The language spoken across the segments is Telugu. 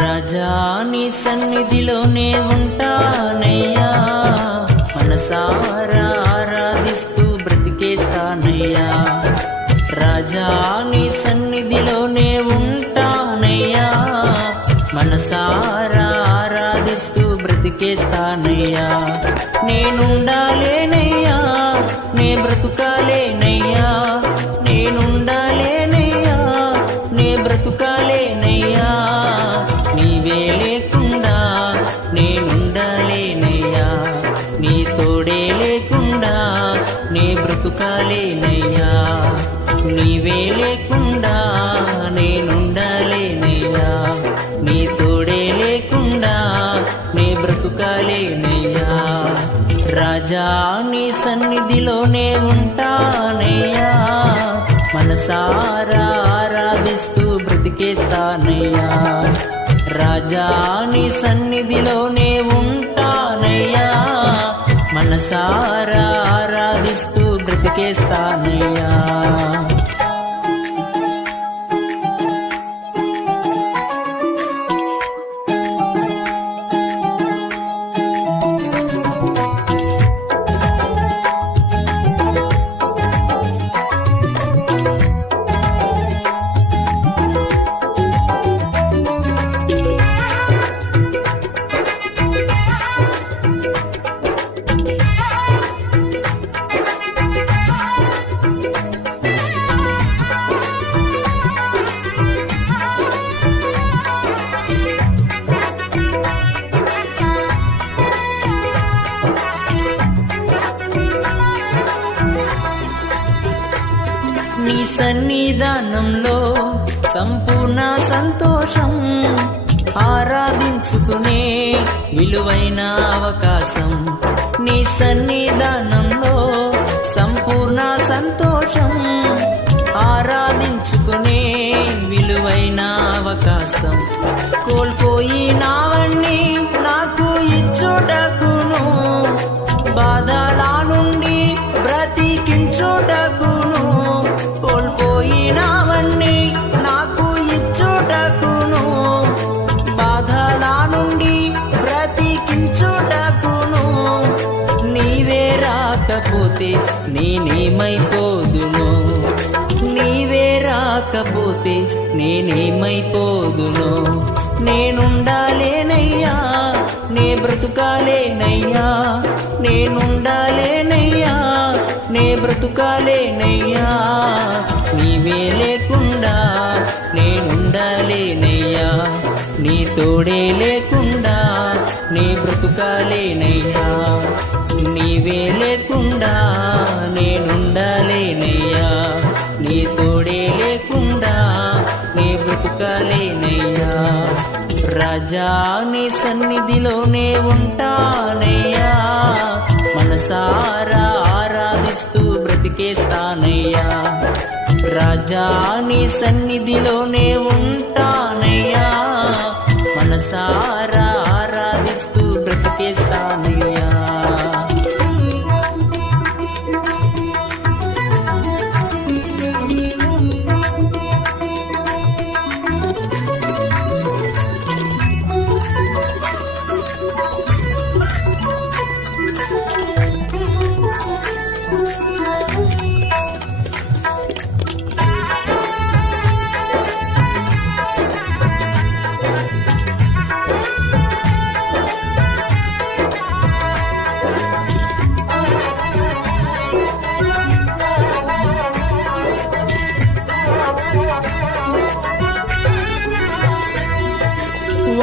రాజా నీ సన్నిధిలోనే ఉంటానయ్యా, మనసారా ఆరాధిస్తూ బ్రతికేస్తానయ్యా. రాజా నీ సన్నిధిలోనే ఉంటానయ్యా, మనసారా ఆరాధిస్తూ బ్రతికేస్తానయ్యా. నేనుండాలేనయ్యా, నే బ్రతుకాలేనయ్యా, నేనుండాలేనయ్యా, నే బ్రతుకాలేనయ్యా. నీవే లేకుండా నేనుండాలేనయ్యా, నీ తోడే లేకుండా నే బ్రతుకాలేనయ్యా. నీవే లేకుండా నేనుండాలేనయ్యా, నీ తోడే లేకుండా నే బ్రతుకాలేనయ్యా. రాజా నీ సన్నిధిలోనే ఉంటానయ్యా, మనసారా ఆరాధిస్తూ బ్రతికేస్తానయ్యా. రాజా నీ సన్నిధిలోనే ఉంటానయ్యా, మనసారా ఆరాధిస్తూ బ్రతికేస్తానయ్యా. నీ సన్నిధానంలో సంపూర్ణ సంతోషం, ఆరాధించుకునే విలువైన అవకాశం. నీ సన్నిధానంలో సంపూర్ణ సంతోషం, ఆరాధించుకునే విలువైన అవకాశం. కోల్పోయినావన్నీ నాకు ఇచ్చుటకును, బాధల నుండి బ్రతికించుటకును. కోల్పోయినావన్నీ నాకు ఇచ్చుటకును, బాధల నుండి బ్రతికించుటకును. నీవే రాకపోతే నేనేమైపోదును, నీవే రాకపోతే నేనేమైపోదును. నేనుండాలేనయ్యా, నే బ్రతుకాలేనయ్యా, నేనుండాలేనయ్యా, నే బ్రతుకాలేనయ్యా. నీవే లేకుండా నేనుండాలేనయ్యా, నీ తోడే లేకుండా నే బ్రతుకాలేనయ్యా. నీవే లేకుండా నేనుండాలేనయ్యా, నీ తోడే లేకుండా నే బ్రతుకాలేనయ్యా. రాజా నీ సన్నిధిలోనే ఉంటానయ్యా, మనసారా ఆరాధిస్తూ బ్రతికేస్తానయ్యా. రాజా నీ సన్నిధిలోనే ఉంటానయ్యా, మనసారా ఆరాధిస్తూ బ్రతికేస్తానయ్యా.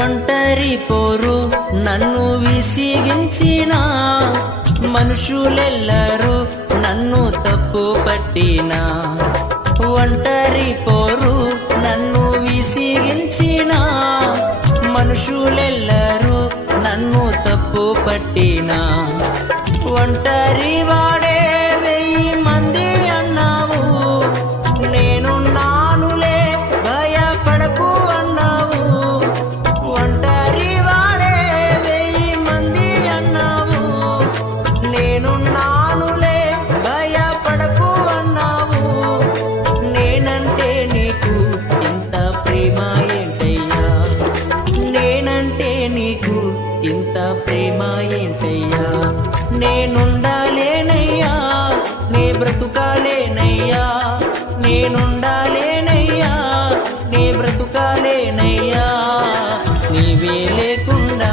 ఒంటరి పోరు నన్ను విసిగించిన, మనుషులెల్లరూ నన్ను తప్పు పట్టిన. ఒంటరి పోరు నన్ను విసిగించిన, మనుషులెల్లరూ నన్ను తప్పు పట్టిన. ఒంటరి వాడే 1000 మంది అన్నావు, నేను నానులే భయపడకు అన్నావు. ఒంటరి వాడే 1000 మంది అన్నావు, నేను నానులే భయపడకు అన్నావు. నేనంటే నీకు ఎంత ప్రేమ ఏంటయ్యా, బ్రతుకాలేనయ్యా, నీవే లేకుండా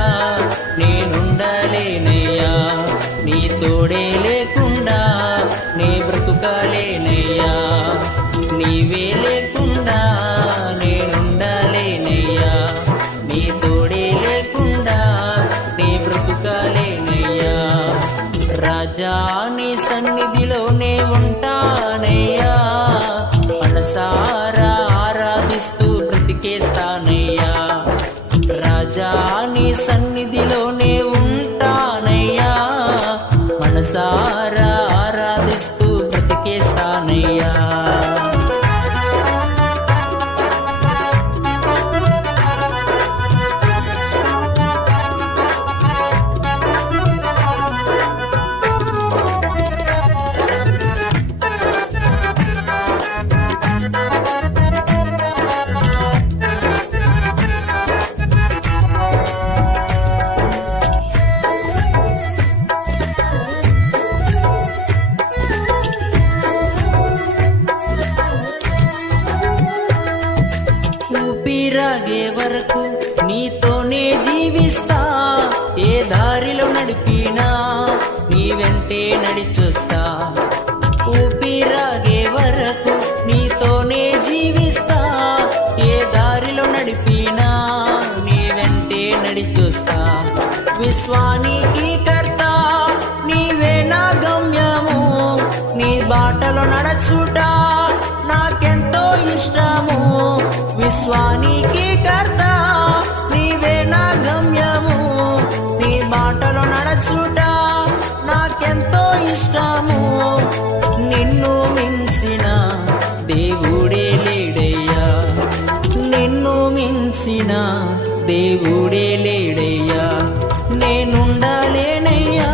నేనుండలేనయ్యా, నీ తోడే లేకుండా నే బ్రతుకాలేనయ్యా, నీవే లేకుండా నేనుండలేనయ్యా, నీ తోడే లేకుండా నే బ్రతుకాలేనయ్యా. రాజా నీ సన్నిధిలోనే ఉంటానయ్యా, మనసారా ఆరాధిస్తూ బ్రతికేస్తానయ్యా. రాజా నీ సన్నిధిలోనే ఉంటానయ్యా, మనసారా ఆరాధిస్తూ బ్రతికేస్తానయ్యా. ఊపిరాగే వరకు నీతోనే జీవిస్తా, ఏ దారిలో నడిపినా నీ వెంటే నడిచొస్తా. ఊపిరాగే వరకు నీతోనే జీవిస్తా, ఏ దారిలో నడిపినా నీ వెంటే నడిచొస్తా. విశ్వానికి కర్త నీవే నా గమ్యము, నీ బాటలో నడచుట నాకెంతో ఇష్టము. విశ్వానికి కర్త నీవే నా గమ్యము, నీ బాటలో నడచుట నాకెంతో ఇష్టము. నిన్ను మించిన దేవుడే లేడయ్యా, నిన్ను మించిన దేవుడే లేడయ్యా. నేనుండాలేనయ్యా,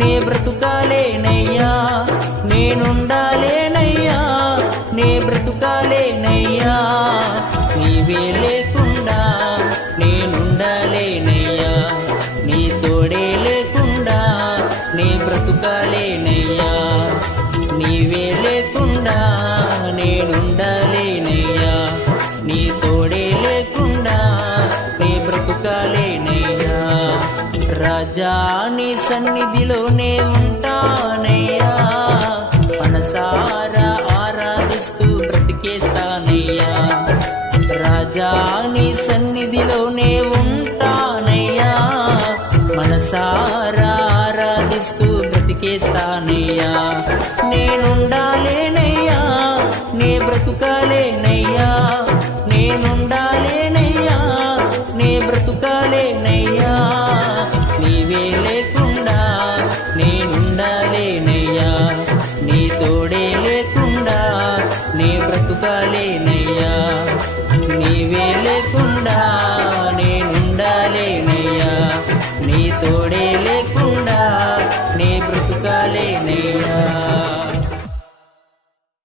నే బ్రతుకాలేనయ్యా, నేనుండాలేనయ్యా, నే బ్రతుకాలేనయ్యా, నీవే లేకుండా నేనుండాలేనయ్యా, నీ తోడే లేకుండా నే బ్రతుకాలేనయ్యా, నీవే లేకుండా నేనుండాలేనయ్యా, నీ తోడే లేకుండా నే బ్రతుకాలేనయ్యా. రాజా నీ సన్నిధిలోనే ఉంటానయ్యా, మనసారా ఆరాధిస్తూ బ్రతికేస్తానయ్యా. రాజా నీ సన్నిధిలోనే ఉంటా